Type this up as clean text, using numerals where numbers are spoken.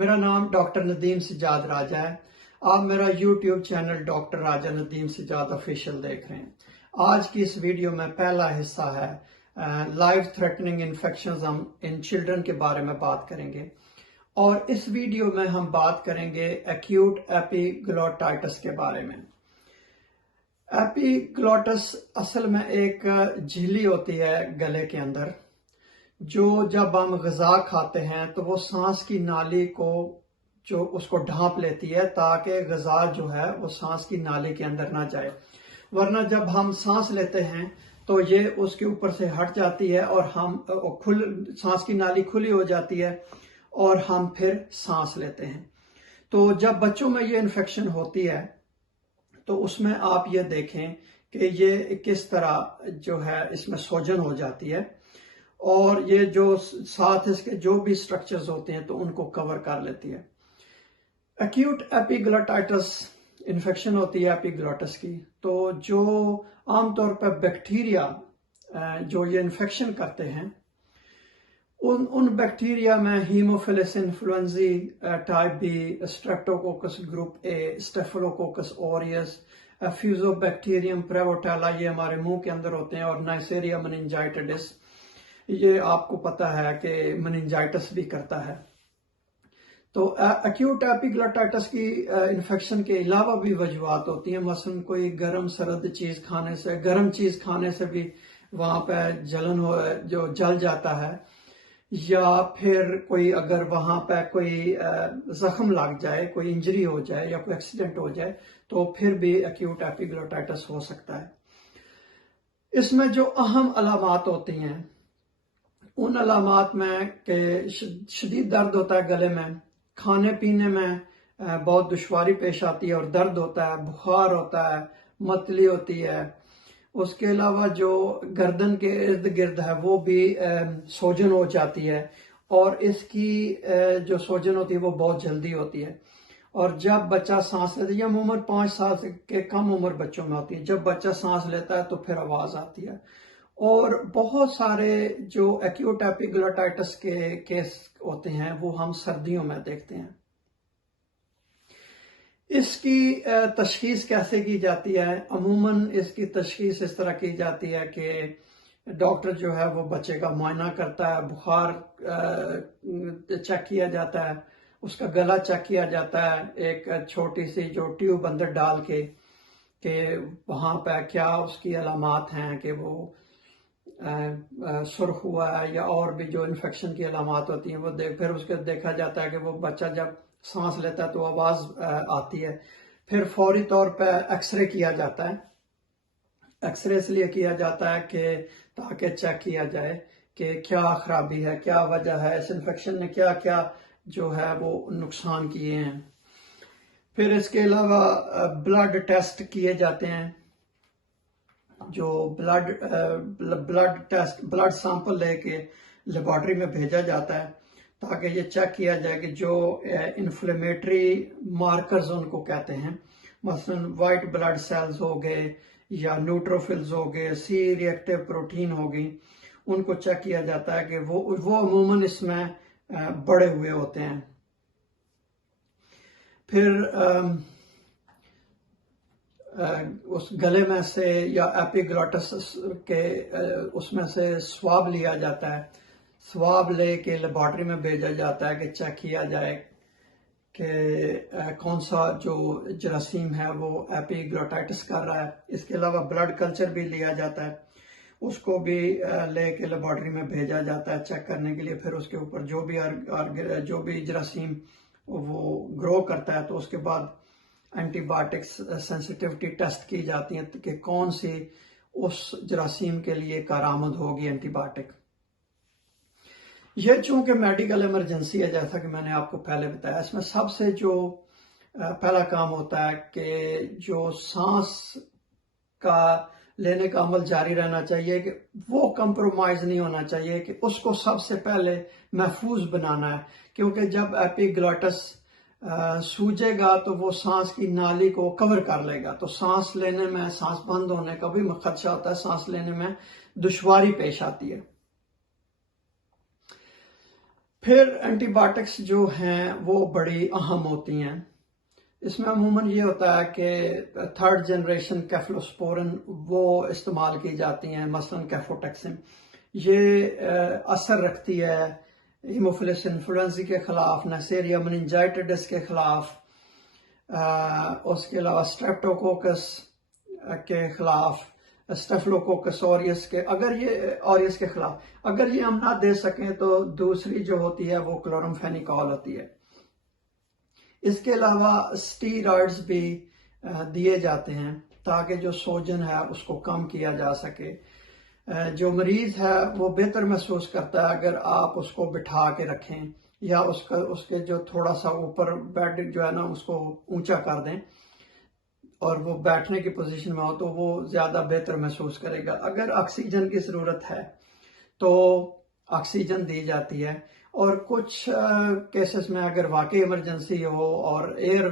मेरा नाम डॉक्टर नदीम सजाद राजा है। आप मेरा यूट्यूब चैनल डॉक्टर राजा नदीम सजाद ऑफिशियल देख रहे हैं। आज की इस वीडियो में पहला हिस्सा है लाइफ थ्रेटनिंग इन्फेक्शंस। हम इन चिल्ड्रन के बारे में बात करेंगे और इस वीडियो में हम बात करेंगे एक्यूट एपिग्लोटाइटिस के बारे में। एपिग्लोटिस असल में एक झिल्ली होती है गले के अंदर, जो जब हम ग़िज़ा खाते हैं तो वो सांस की नाली को जो उसको ढांप लेती है ताकि ग़िज़ा जो है वो सांस की नाली के अंदर ना जाए। वरना जब हम सांस लेते हैं तो ये उसके ऊपर से हट जाती है और हम सांस की नाली खुली हो जाती है और हम फिर सांस लेते हैं। तो जब बच्चों में ये इन्फेक्शन होती है तो उसमें आप ये देखें कि ये किस तरह जो है इसमें सूजन हो जाती है और ये जो साथ इसके जो भी स्ट्रक्चर्स होते हैं तो उनको कवर कर लेती है। एक्यूट एपिग्लोटाइटिस इन्फेक्शन होती है एपिग्लोटिस की, तो जो आमतौर पर बैक्टीरिया जो ये इन्फेक्शन करते हैं उन बैक्टीरिया में Haemophilus influenzae type B, Streptococcus group A, Staphylococcus aureus, Fusobacterium Prevotella ये हमारे मुंह के अंदर होते हैं, और नाइसेरिया मेनिंजाइटिस ये आपको पता है कि मेनिंजाइटिस भी करता है। तो एक्यूट एपिग्लोटाइटिस की इन्फेक्शन के अलावा भी वजूहात होती हैं। मसलन कोई गर्म चीज खाने से भी वहां पे जलन हो जो जल जाता है, या फिर कोई अगर वहां पे कोई जख्म लग जाए, कोई इंजरी हो जाए या कोई एक्सीडेंट हो जाए तो फिर भी एक्यूट एपिग्लोटाइटिस हो सकता है। इसमें जो अहम अलामात होती हैं उन अलामात में कि शदीद दर्द होता है गले में, खाने पीने में बहुत दुश्वारी पेश आती है और दर्द होता है, बुखार होता है, मतली होती है। उसके अलावा जो गर्दन के इर्द गिर्द है वो भी सूजन हो जाती है, और इसकी जो सूजन होती है वो बहुत जल्दी होती है। और जब बच्चा सांस लेता है, या उम्र 5 साल से के कम उम्र बच्चों में होती है, जब बच्चा सांस लेता है तो फिर आवाज आती है। और बहुत सारे जो एक्यूट एपिग्लोटाइटिस के केस होते हैं वो हम सर्दियों में देखते हैं। इसकी तशखीस कैसे की जाती है? अमूमन इसकी तशखीस इस तरह की जाती है कि डॉक्टर जो है वो बच्चे का मुआयना करता है, बुखार चेक किया जाता है, उसका गला चेक किया जाता है, एक छोटी सी जो ट्यूब अंदर डाल के कि वहां पर क्या उसकी अलामात हैं कि वो सुर्ख हुआ है या और भी जो इन्फेक्शन की अलामात होती हैं वो फिर उसके देखा जाता है कि वो बच्चा जब सांस लेता है तो आवाज आती है। फिर फौरी तौर पर एक्सरे किया जाता है। एक्सरे इसलिए किया जाता है कि ताकि चेक किया जाए कि क्या खराबी है, क्या वजह है, इस इन्फेक्शन ने क्या क्या जो है वो नुकसान किए हैं। फिर इसके अलावा ब्लड टेस्ट किए जाते हैं, जो ब्लड सैंपल लेके लेबोरेटरी में भेजा जाता है ताकि ये चेक किया जाए कि जो इन्फ्लेमेटरी मार्कर्स उनको कहते हैं, मसलन वाइट ब्लड सेल्स हो गए या न्यूट्रोफिल्स हो गए, सी रिएक्टिव प्रोटीन हो गई, उनको चेक किया जाता है कि वो अमूमन इसमें बड़े हुए होते हैं। फिर उस गले में से या एपिग्लोटिस के उसमें से स्वाब लिया जाता है। स्वाब लेके लेबोरेटरी में भेजा जाता है कि चेक किया जाए कि कौन सा जो जरासीम है वो एपिग्लोटाइटिस कर रहा है। इसके अलावा ब्लड कल्चर भी लिया जाता है, उसको भी लेके लेबोरेटरी में भेजा जाता है चेक करने के लिए। फिर उसके ऊपर जो भी जरासीम वो ग्रो करता है तो उसके बाद एंटीबायोटिक्स सेंसिटिविटी टेस्ट की जाती है कि कौन सी उस जरासीम के लिए कारआमद होगी एंटीबायोटिक। यह चूंकि मेडिकल इमरजेंसी है, जैसा कि मैंने आपको पहले बताया, इसमें सबसे जो पहला काम होता है कि जो सांस का लेने का अमल जारी रहना चाहिए, कि वो कंप्रोमाइज नहीं होना चाहिए, कि उसको सबसे पहले महफूज बनाना है। क्योंकि जब एपिग्लोटिस सूजेगा तो वो सांस की नाली को कवर कर लेगा, तो सांस लेने में, सांस बंद होने का भी खदशा होता है, सांस लेने में दुश्वारी पेश आती है। फिर एंटीबायोटिक्स जो हैं वो बड़ी अहम होती हैं। इसमें अमूमन ये होता है कि थर्ड जनरेशन कैफ्लोस्पोरिन वो इस्तेमाल की जाती हैं, मसलन कैफोटेक्सिन। ये असर रखती है हीमोफिलस इन्फ्लुएंजा के खिलाफ, नेसेरिया मेनिंजाइटिस के खिलाफ, उसके अलावा स्ट्रेप्टोकोकस के खिलाफ, स्टेफिलोकोकस ऑरियस के खिलाफ। अगर ये हम ना दे सकें तो दूसरी जो होती है वो क्लोरामफेनिकॉल होती है। इसके अलावा स्टीरॉइड्स भी दिए जाते हैं ताकि जो सोजन है उसको कम किया जा सके। जो मरीज है वो बेहतर महसूस करता है अगर आप उसको बिठा के रखें या उसके जो थोड़ा सा ऊपर बेड जो है ना उसको ऊंचा कर दें और वो बैठने की पोजीशन में हो तो वो ज्यादा बेहतर महसूस करेगा। अगर ऑक्सीजन की जरूरत है तो ऑक्सीजन दी जाती है, और कुछ केसेस में अगर वाकई इमरजेंसी हो और एयर